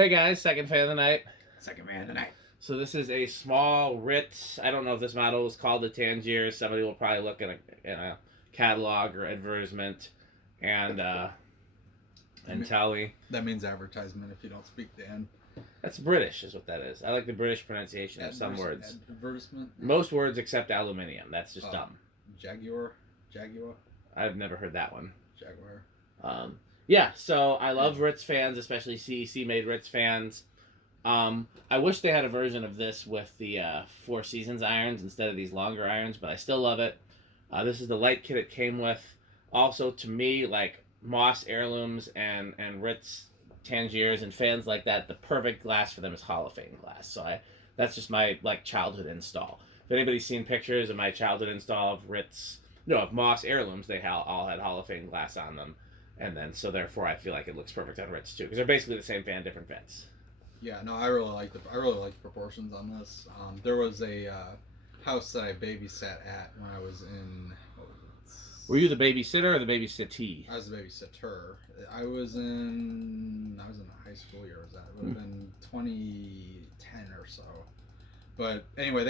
Hey guys, second fan of the night. Second man tonight. So this is a small Ritz. I don't know if this model is called the Tangier. Somebody will probably look in a catalog or advertisement and tell me. That means advertisement if you don't speak Dan. That's British is what that is. I like the British pronunciation of some words. Advertisement? Most words except aluminium. That's just dumb. Jaguar? I've never heard that one. Jaguar. Yeah, so I love Ritz fans, especially CEC made Ritz fans. I wish they had a version of this with the Four Seasons irons instead of these longer irons, but I still love it. This is the light kit it came with. Also, to me, like Moss heirlooms and Ritz Tangiers and fans like that, the perfect glass for them is Hall of Fame glass. So that's just my childhood install. If anybody's seen pictures of my childhood install of Moss heirlooms, they all had Hall of Fame glass on them. And then, so therefore, I feel like it looks perfect on Ritz too, because they're basically the same fan, different vents. Yeah, no, I really like the proportions on this. There was a house that I babysat at when I was in. Were you the babysitter or the babysittee? I was the babysitter. I was in the high school year. Was that? It would have been 2010 or so. But anyway,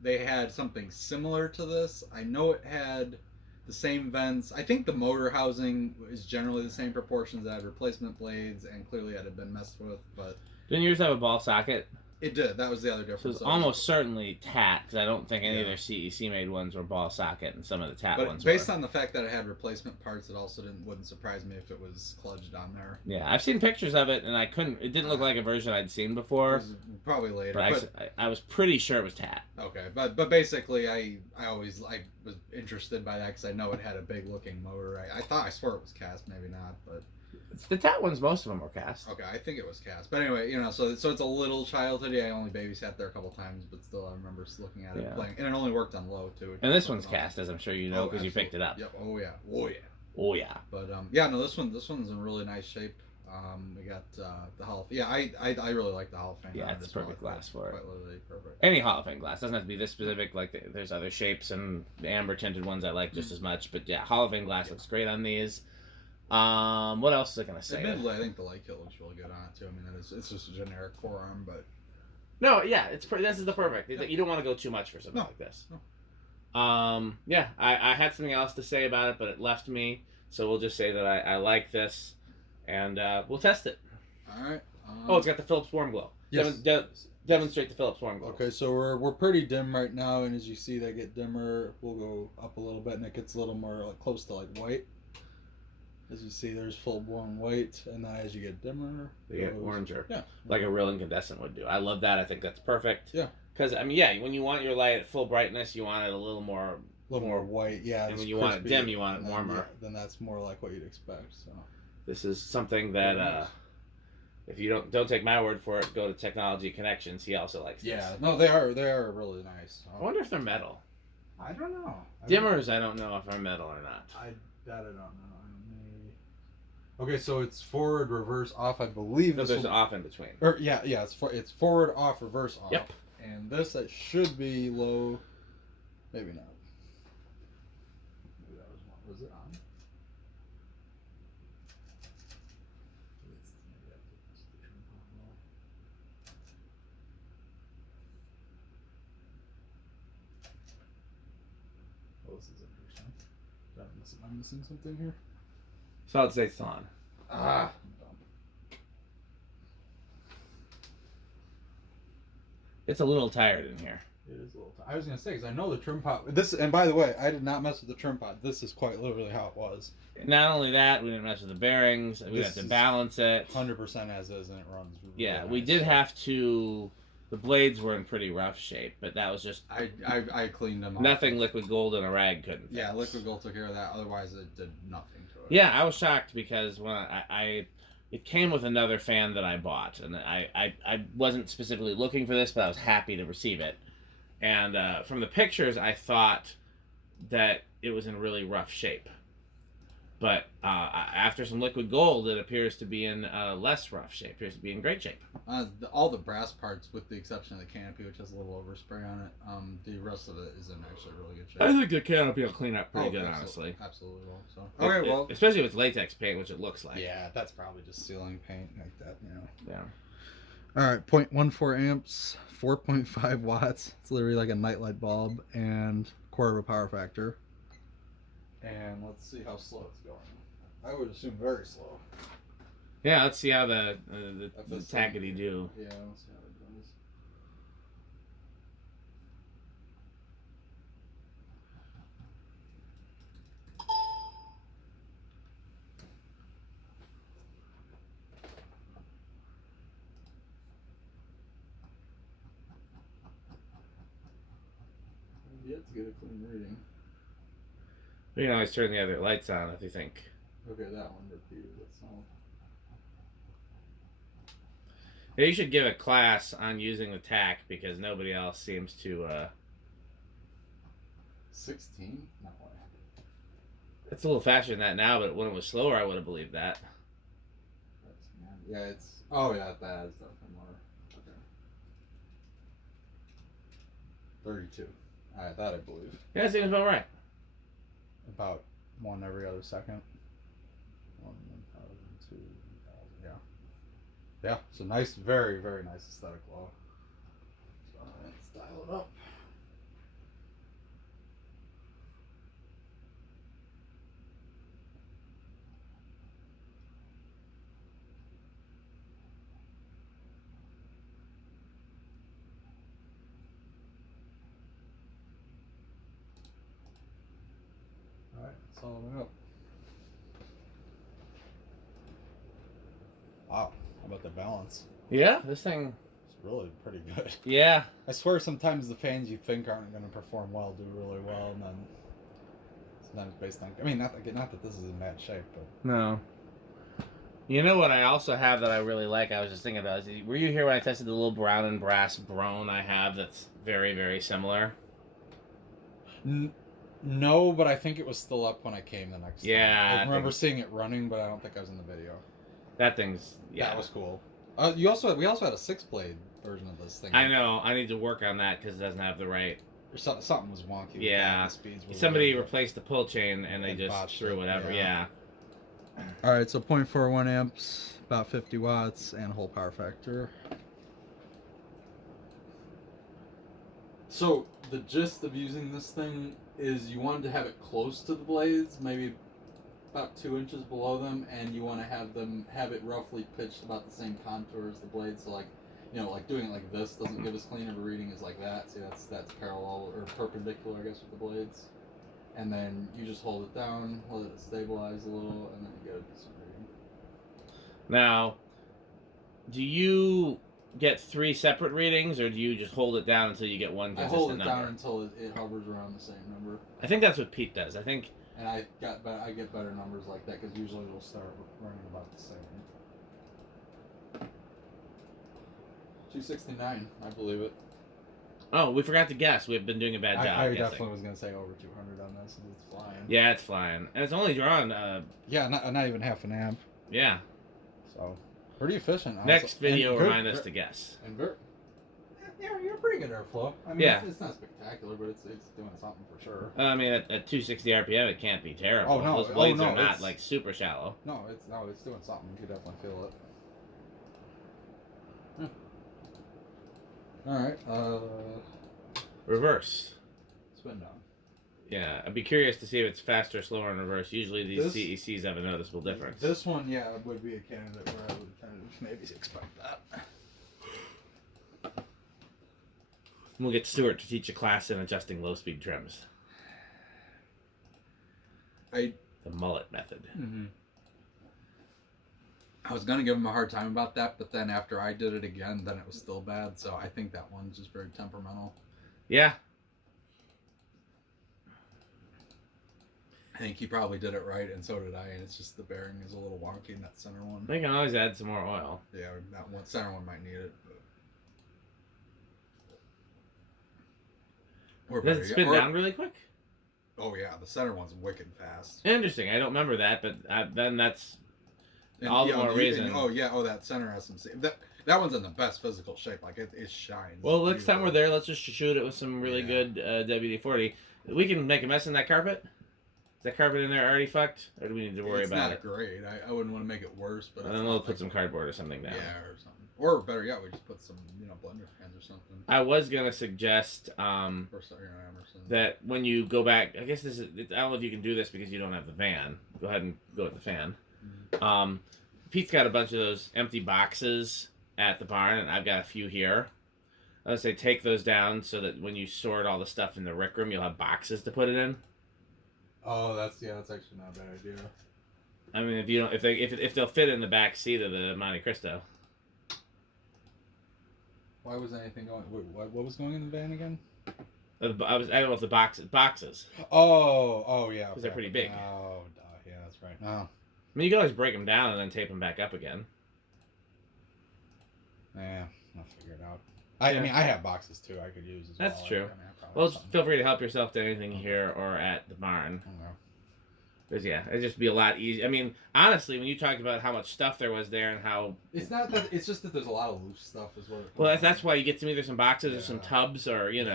they had something similar to this. I know it had the same vents. I think the motor housing is generally the same proportions. That had replacement blades, and clearly it had been messed with. But didn't yours have a ball socket? It did. That was the other difference. So it's almost certainly TAT, because I don't think any of their CEC made ones were ball socket, and some of the TAT ones were. Based on the fact that it had replacement parts, it also wouldn't surprise me if it was kludged on there. Yeah, I've seen pictures of it, and it didn't look like a version I'd seen before. It was probably later. But I was pretty sure it was TAT. Okay, but basically, I was interested by that because I know it had a big looking motor. I swear it was cast, maybe not, but. The TAT ones, most of them were cast. Okay, I think it was cast. But anyway, so it's a little childhoody. I only babysat there a couple times, but still I remember looking at it playing. And it only worked on low, too. And this one's cast, as I'm sure you know, because you picked it up. Yep. Oh, yeah. But, this one's in really nice shape. We got the Hall of Fame. Yeah, I really like the Hall of Fame. Yeah, it's perfect glass for it. Quite literally perfect. Any Hall of Fame glass. Doesn't have to be this specific. Like, there's other shapes and the amber tinted ones I like just as much. But, yeah, Hall of Fame glass looks great on these. What else was I gonna say? Admittedly, I think the light kit looks really good on it too. I mean, it's just a generic forearm, but no, yeah, this is the perfect. Yeah. You don't want to go too much for something like this. No. Yeah, I had something else to say about it, but it left me. So we'll just say that I like this, and we'll test it. All right. It's got the Philips Warm Glow. Yes. Demonstrate the Philips Warm Glow. Okay, so we're pretty dim right now, and as you see, they get dimmer. We'll go up a little bit, and it gets a little more close to white. As you see, there's full-blown white, and then as you get dimmer, they get oranger. Yeah. Like a real incandescent would do. I love that. I think that's perfect. Yeah. Because, I mean, yeah, when you want your light at full brightness, you want it a little more white, yeah. And when you want it dim, you want it warmer. Then that's more like what you'd expect, so. This is something that, if you don't take my word for it, go to Technology Connections. He also likes this. Yeah, no, they are really nice. I wonder if they're metal. I don't know. Dimmers, I don't know if they're metal or not. I don't know. Okay, so it's forward, reverse, off. I believe. No, there's an off in between. It's forward, off, reverse, off. Yep. And this it should be low. Maybe not. Maybe that was one. Was it on? Oh, this is interesting. Am I missing something here? Solid state's on. It's a little tired in here. It is a little tired. I was going to say, because I know the trim pot. And by the way, I did not mess with the trim pot. This is quite literally how it was. Not only that, we didn't mess with the bearings. We had to balance it. 100% as is, and it runs really nice. We did have to. The blades were in pretty rough shape, but that was just. I cleaned them up. Nothing liquid gold in a rag couldn't fix. Yeah, liquid gold took care of that. Otherwise, it did nothing to it. Yeah, I was shocked because when it came with another fan that I bought, and I wasn't specifically looking for this, but I was happy to receive it. And from the pictures, I thought that it was in really rough shape. But after some liquid gold, it appears to be in less rough shape. Appears to be in great shape. All the brass parts, with the exception of the canopy, which has a little overspray on it, the rest of it is in actually really good shape. I think the canopy will clean up pretty good, honestly. Absolutely will. So okay, well, especially if it's latex paint, which it looks like. Yeah, that's probably just ceiling paint like that, you know. Yeah. All right, 0.14 amps, 4.5 watts. It's literally like a nightlight bulb, and quarter of a power factor. And let's see how slow it's going. I would assume very slow. Yeah, let's see how the tackety do. Yeah, let's see how it goes. You have to get a clean reading. We can always turn the other lights on if you think. Okay, that one repeated itself. Yeah, you should give a class on using the tack because nobody else seems to. 16? No way. It's a little faster than that now, but when it was slower, I would have believed that. Yeah, it's. Oh, yeah, that is definitely more. Okay. 32. Alright, that I believe. Yeah, that seems about right. About one every other second. 1,000, 2,000, yeah. Yeah, so nice, very, very nice aesthetic glow. So let's dial it up. Alright, it's all the way up. Wow, how about the balance? Yeah, this thing. It's really pretty good. Yeah. I swear sometimes the fans you think aren't going to perform well do really well, and then sometimes based on... I mean, not that this is in bad shape, but... No. You know what I also have that I really like? I was just thinking about. Were you here when I tested the little brown and brass Brone I have that's very, very similar? No, but I think it was still up when I came the next time. I remember seeing seeing it running, but I don't think I was in the video. That thing's... Yeah. That was cool. We also had a 6-blade version of this thing. I know. I need to work on that because it doesn't have the right... Something was wonky. Yeah. With the speeds Somebody replaced the pull chain and they just threw whatever. Yeah. All right, so 0.41 amps, about 50 watts, and a whole power factor. So the gist of using this thing is you wanted to have it close to the blades, maybe about 2 inches below them, and you want to have it roughly pitched about the same contour as the blades. So like, you know, like doing it like this doesn't give as clean of a reading as like that. See, that's parallel or perpendicular, I guess, with the blades. And then you just hold it down, let it stabilize a little, and then you get a decent reading. Now, do you get 3 separate readings, or do you just hold it down until you get one consistent number? I hold it down until it hovers around the same number. I think that's what Pete does. I think. And I get better numbers like that because usually it'll start running about the same. 269, I believe it. Oh, we forgot to guess. We've been doing a bad job. I guessing. definitely was gonna say over 200 on this, and it's flying. Yeah, it's flying, and it's only drawn. Yeah, not even half an amp. Yeah. So pretty efficient. Honestly. Next video, remind us to guess. And yeah, you're pretty good airflow. I mean, yeah. It's not spectacular, but it's doing something for sure. I mean, at 260 RPM, it can't be terrible. Oh no, those blades are not like super shallow. No, it's doing something. You can definitely feel it. All right. Reverse. Spin down. Yeah, I'd be curious to see if it's faster or slower in reverse. Usually these CECs have a noticeable difference. This one, yeah, would be a candidate where I would kind of maybe expect that. We'll get Stuart to teach a class in adjusting low-speed trims. The mullet method. Mm-hmm. I was gonna give him a hard time about that, but then after I did it again, then it was still bad. So I think that one's just very temperamental. Yeah. I think he probably did it right, and so did I. And it's just the bearing is a little wonky in that center one. They can always add some more oil. Yeah, that one center one might need it. Does it spin down really quick? Oh yeah, the center one's wicked fast. Interesting. I don't remember that, but then that's all the more reason. That center has some. That one's in the best physical shape. Like it shines. Well, next time we're there, let's just shoot it with some really good WD-40. We can make a mess in that carpet. Is that carpet in there already fucked, or do we need to worry about it? It's not great. I wouldn't want to make it worse, but I don't know. Put some cardboard or something down. Yeah, or something. Or better yet, we just put some blender fans or something. I was gonna suggest that when you go back, I guess this is. I don't know if you can do this because you don't have the van. Go ahead and go with the fan. Mm-hmm. Pete's got a bunch of those empty boxes at the barn, and I've got a few here. I would say take those down so that when you sort all the stuff in the rec room, you'll have boxes to put it in. Oh, that's actually not a bad idea. I mean, if they'll fit in the back seat of the Monte Cristo. Why was anything going? What was going in the van again? I don't know if the boxes. Oh yeah. Because they're pretty big. Oh, yeah, that's right. No. I mean, you can always break them down and then tape them back up again. Yeah, I'll figure it out. I mean, I have boxes too. I could use as well. That's true. Well, feel free to help yourself to anything here or at the barn. Because it'd just be a lot easier. I mean, honestly, when you talked about how much stuff there was there and how it's not that. It's just that there's a lot of loose stuff as well. Well, that's why you get some either some boxes or some tubs or and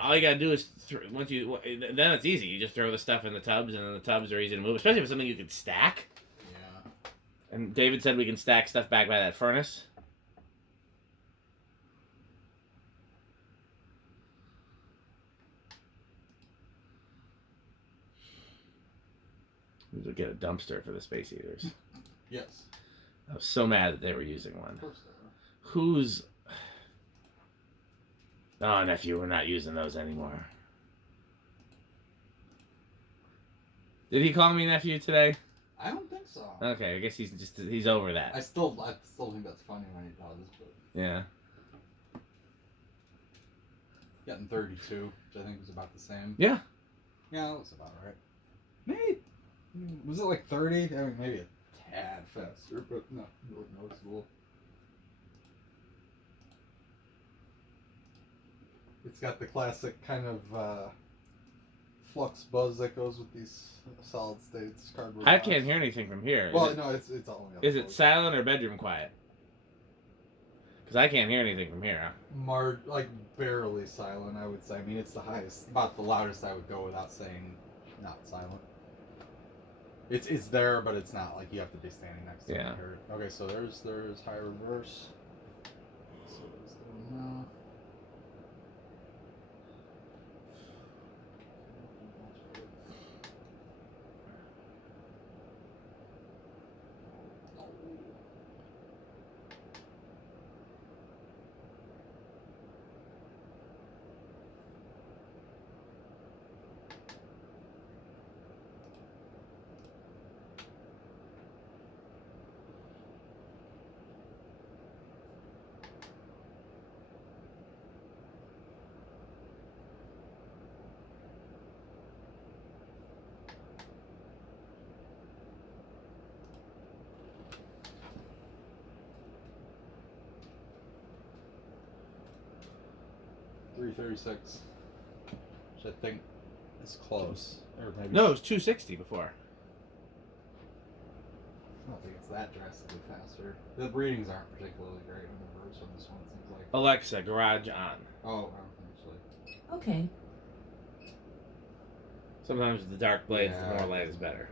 all you gotta do is then it's easy. You just throw the stuff in the tubs and then the tubs are easy to move, especially if it's something you can stack. Yeah. And David said we can stack stuff back by that furnace. We would get a dumpster for the Space Eaters. Yes. I was so mad that they were using one. Of course they were. Who's... Oh, nephew, we're not using those anymore. Did he call me nephew today? I don't think so. Okay, I guess he's over that. I still think that's funny when he does, but... Yeah. Getting 32, which I think was about the same. Yeah. Yeah, that was about right. Maybe... Was it like 30? I mean, maybe a tad faster, but not really noticeable. It's got the classic kind of flux buzz that goes with these solid states cardboard. I can't hear anything from here. Well, no, it's all. Is it silent or bedroom quiet? Because I can't hear anything from here. Like barely silent, I would say. I mean, it's the highest, about the loudest I would go without saying not silent. It's there, but it's not like you have to be standing next to it. Okay, so there's high reverse. So there's the one. 336, which I think is close. Or maybe no, it was 260 before. I don't think it's that drastically faster. The readings aren't particularly great on the reverse on this one, it seems like. Alexa, garage on. Oh, actually. Okay. Sometimes the dark blades, the more light is better.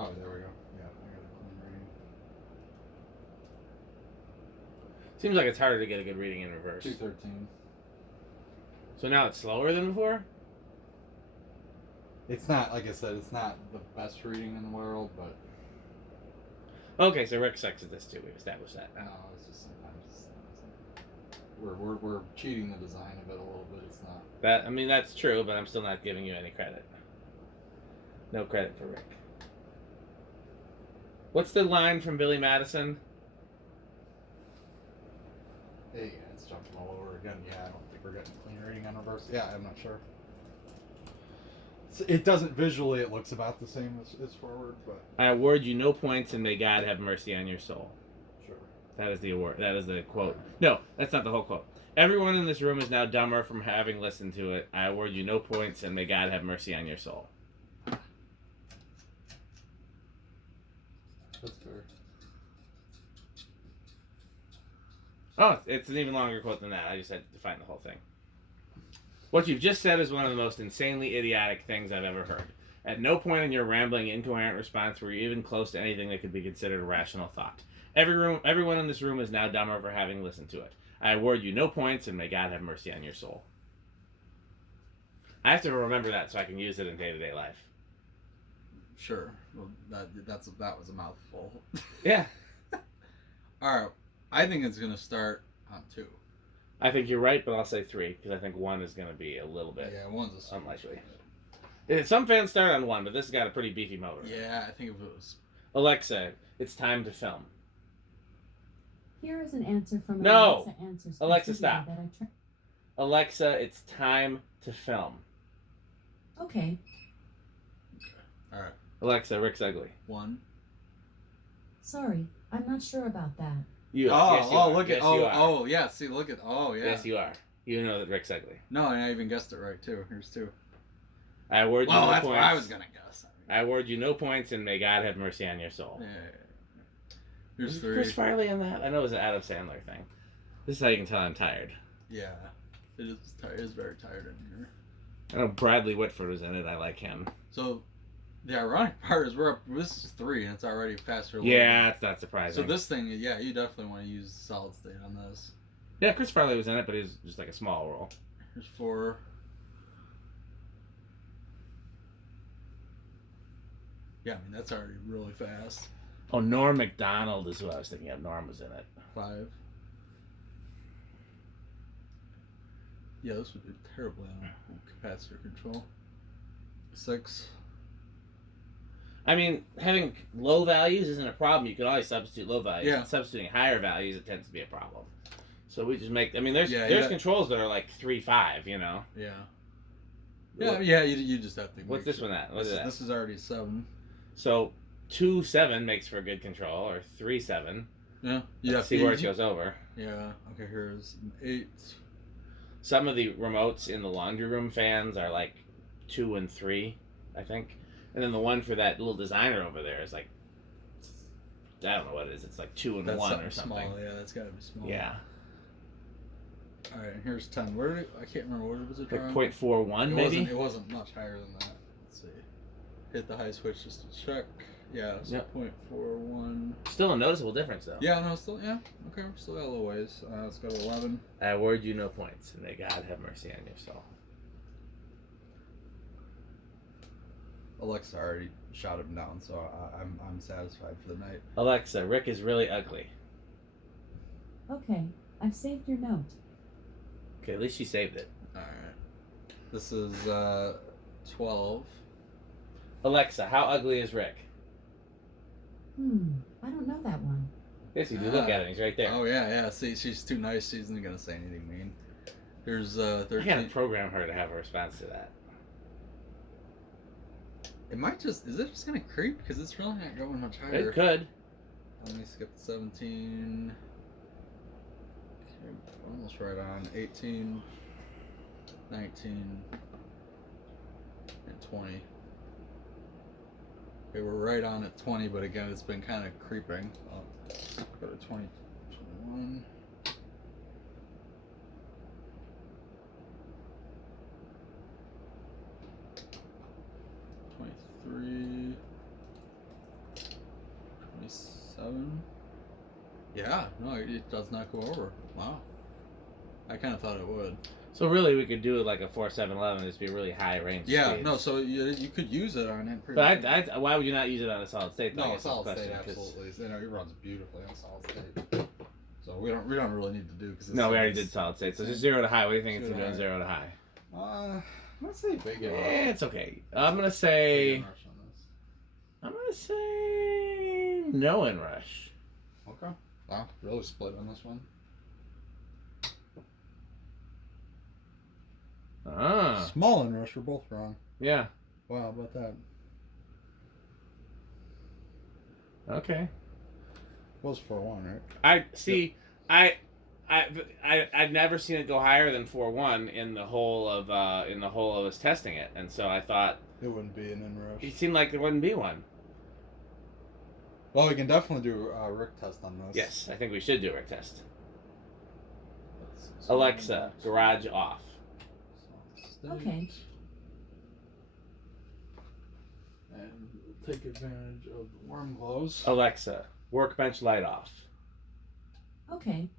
Oh, there we go. Yeah, I got a clean reading. Seems like it's harder to get a good reading in reverse. 213. So now it's slower than before? It's not, like I said, it's not the best reading in the world, but... Okay, so Rick sucks at this too. We've established that now. No, it's just sometimes... We're cheating the design of it a little bit. It's not... I mean, that's true, but I'm still not giving you any credit. No credit for Rick. What's the line from Billy Madison? Yeah, it's jumping all over again. Yeah, I don't think we're getting a clean reading on reverse. Yeah, I'm not sure. It doesn't visually. It looks about the same as forward, but I award you no points, and may God have mercy on your soul. sure. That is the award. That is the quote. No, that's not the whole quote. Everyone in this room is now dumber from having listened to it. I award you no points, and may God have mercy on your soul. That's fair. Oh, it's an even longer quote than that. I just had to find the whole thing. What you've just said is one of the most insanely idiotic things I've ever heard. At no point in your rambling, incoherent response were you even close to anything that could be considered a rational thought. Everyone in this room is now dumber for having listened to it. I award you no points, and may God have mercy on your soul. I have to remember that so I can use it in day-to-day life. Sure. Well, that was a mouthful. Yeah. All right. I think it's gonna start on 2. I think you're right, but I'll say 3, because I think 1 is going to be a little bit one's unlikely. Some fans start on 1, but this has got a pretty beefy motor. Yeah, I think if it was... Alexa, it's time to film. Here is an answer from No! Alexa Answers. Alexa, stop. That Alexa, it's time to film. Okay. All right. Alexa, Rick's ugly. 1. Sorry, I'm not sure about that. You are. Look at... Yes, you are. Oh, yeah, see, look at... Oh, yeah. Yes, you are. You know that Rick's ugly. No, and I even guessed it right, too. Here's 2. I award you Well, no that's points. what I was gonna guess. I award you no points, and may God have mercy on your soul. Yeah. Here's Is 3. Chris Farley on that? I know it was an Adam Sandler thing. This is how you can tell I'm tired. Yeah. It is very tired in here. I know Bradley Whitford was in it. I like him. So, the ironic part is this is 3, and it's already faster. Yeah, it's not surprising. So this thing, yeah, you definitely want to use solid state on this. Yeah, Chris Farley was in it, but he was just like a small role. Here's 4. Yeah, I mean, that's already really fast. Oh, Norm Macdonald is who I was thinking of. Norm was in it. 5. Yeah, this would be terribly on capacitor control. 6. I mean, having low values isn't a problem. You can always substitute low values. Yeah. Substituting higher values, it tends to be a problem. So we just make... I mean, there's Yeah, controls that are like 3.5, you know? Yeah. Yeah, you just have to... What's this one at? What is that? This is already 7. So 2.7 makes for a good control, or 3.7. Yeah. Let's see where it goes over. Yeah. Okay, here's an 8. Some of the remotes in the laundry room fans are like 2 and 3, I think. And then the one for that little designer over there is like, I don't know what it is. It's like 2 and 1 or something. Small. Yeah, that's got to be small. Yeah. All right, and here's 10. I can't remember what was it Like drawing? 0.41 maybe? It wasn't much higher than that. Let's see. Hit the high switch just to check. Yeah, so Yep. 0.41. Still a noticeable difference though. Yeah, no, still, yeah. Okay, we're still got a little ways. Let's go to 11. I award you no points, and may God have mercy on your soul. Alexa already shot him down, so I'm satisfied for the night. Alexa, Rick is really ugly. Okay, I've saved your note. Okay, at least she saved it. All right. This is 12. Alexa, how ugly is Rick? I don't know that one. Yes, you do. Look at him. He's right there. Oh yeah. See, she's too nice. She isn't gonna say anything mean. Here's 13. I gotta program her to have a response to that. It might just... Is it just gonna creep? Because it's really not going much higher. It could. Let me skip 17. Okay, almost right on. 18. 19. And 20. Okay, we're right on at 20, but again, it's been kind of creeping. Go to 20, 21. Three, 27. Yeah, no, it does not go over. Wow. I kind of thought it would. So really, we could do it like a 4.711. Just be a really high range. Yeah, speeds. no, so you could use it on it. But why would you not use it on a solid state? Though? I No, guess that's the solid state, question, 'cause- absolutely. You know, it runs beautifully on solid state. So we don't really need to do because No, we already did solid state. So just 0 to high. What do you think it's doing 0 to high? Let's say big inrush. It's okay. I'm gonna say. Big inrush on this. I'm gonna say no inrush. Okay. Wow, really split on this one. Ah, Small inrush, we're both wrong. yeah. Wow, how about that? Okay. Was 4-1, right? I see. I've never seen it go higher than 4-1 in the whole of us testing it, and so I thought It wouldn't be an inrush. it seemed like there wouldn't be one. Well, we can definitely do a Rick test on this. Yes, I think we should do a Rick test. So Alexa, garage off. Okay. And take advantage of the warm glows. Alexa, workbench light off. Okay.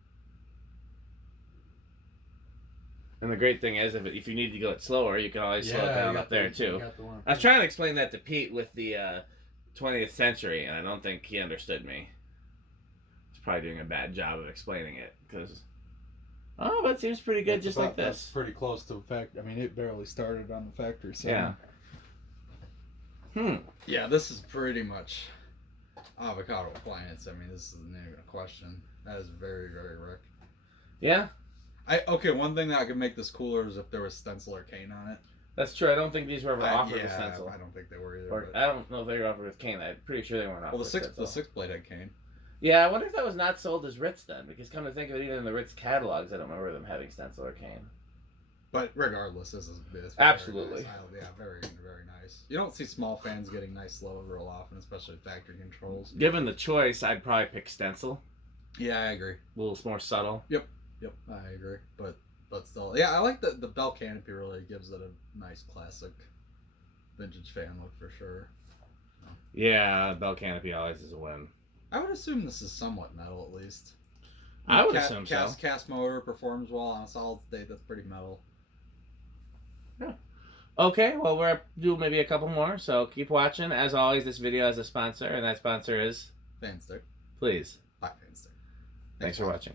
And the great thing is, if you need to go it slower, you can always slow it down up there too. I was trying to explain that to Pete with the 20th century, and I don't think he understood me. He's probably doing a bad job of explaining it because. Oh, but it seems pretty good, just like That's this. pretty close to the factory. I mean, it barely started on the factory side. Yeah. Yeah, this is pretty much avocado appliance. I mean, this isn't even a question. That is very, very Rick. Yeah, Okay, one thing that could make this cooler is if there was stencil or cane on it. that's true. I don't think these were ever offered with stencil. I don't think they were either. Or, But, I don't know if they were offered with cane. I'm pretty sure they weren't offered well, with stencil. the 6-blade had cane. Yeah, I wonder if that was not sold as Ritz then, because come to think of it, even in the Ritz catalogs, I don't remember them having stencil or cane. But regardless, this is very Absolutely. nice. Yeah, very, very nice. You don't see small fans getting nice low real often, especially factory controls. Given the choice, I'd probably pick stencil. Yeah, I agree. A little more subtle. Yep, I agree. But still, yeah, I like the bell canopy. Really gives it a nice classic vintage fan look for sure. Yeah, bell canopy always is a win. I would assume this is somewhat metal at least. I would assume so. Cast motor performs well on a solid state. That's pretty metal. Yeah. Okay, well, we're do maybe a couple more, so keep watching. As always, this video has a sponsor, and that sponsor is Fanstick. Please. Bye, Fanstick. Thanks for watching.